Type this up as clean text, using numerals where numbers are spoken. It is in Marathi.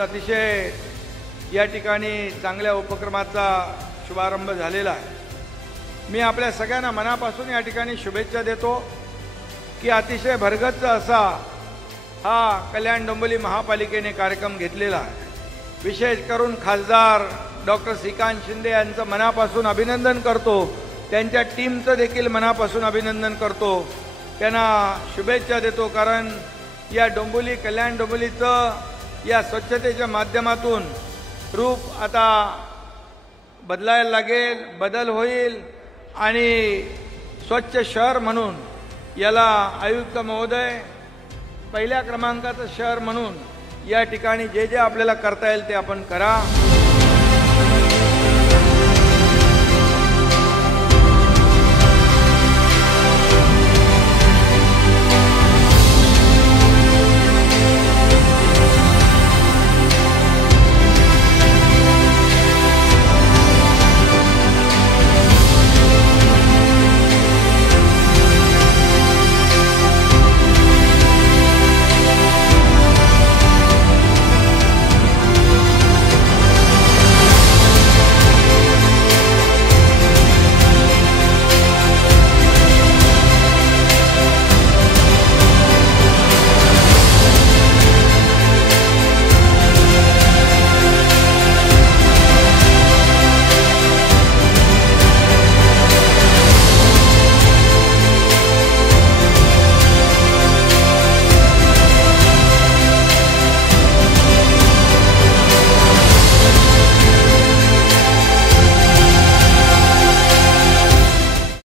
अतिशय या ठिकाणी चांगल्या उपक्रमाचा शुभारंभ झालेला आहे। मी आपल्या सगळ्यांना मनापासून या ठिकाणी शुभेच्छा देतो की अतिशय भरगच्च असा हा कल्याण डोंबिवली महापालिकेने कार्यक्रम घेतलेला आहे। विशेष करून खासदार डॉक्टर श्रीकांत शिंदे यांचं मनापासून अभिनंदन करतो, त्यांच्या टीमचं देखील मनापासून अभिनंदन करतो, त्यांना शुभेच्छा देतो। कारण या डोंबिवली कल्याण डोंबिवलीचं या स्वच्छतेच्या माध्यमातून रूप आता बदलायला लागेल, बदल होईल आणि स्वच्छ शहर म्हणून याला आयुक्त महोदय पहिल्या क्रमांकाचं शहर म्हणून या ठिकाणी जे जे आपल्याला करता येईल ते आपण करा।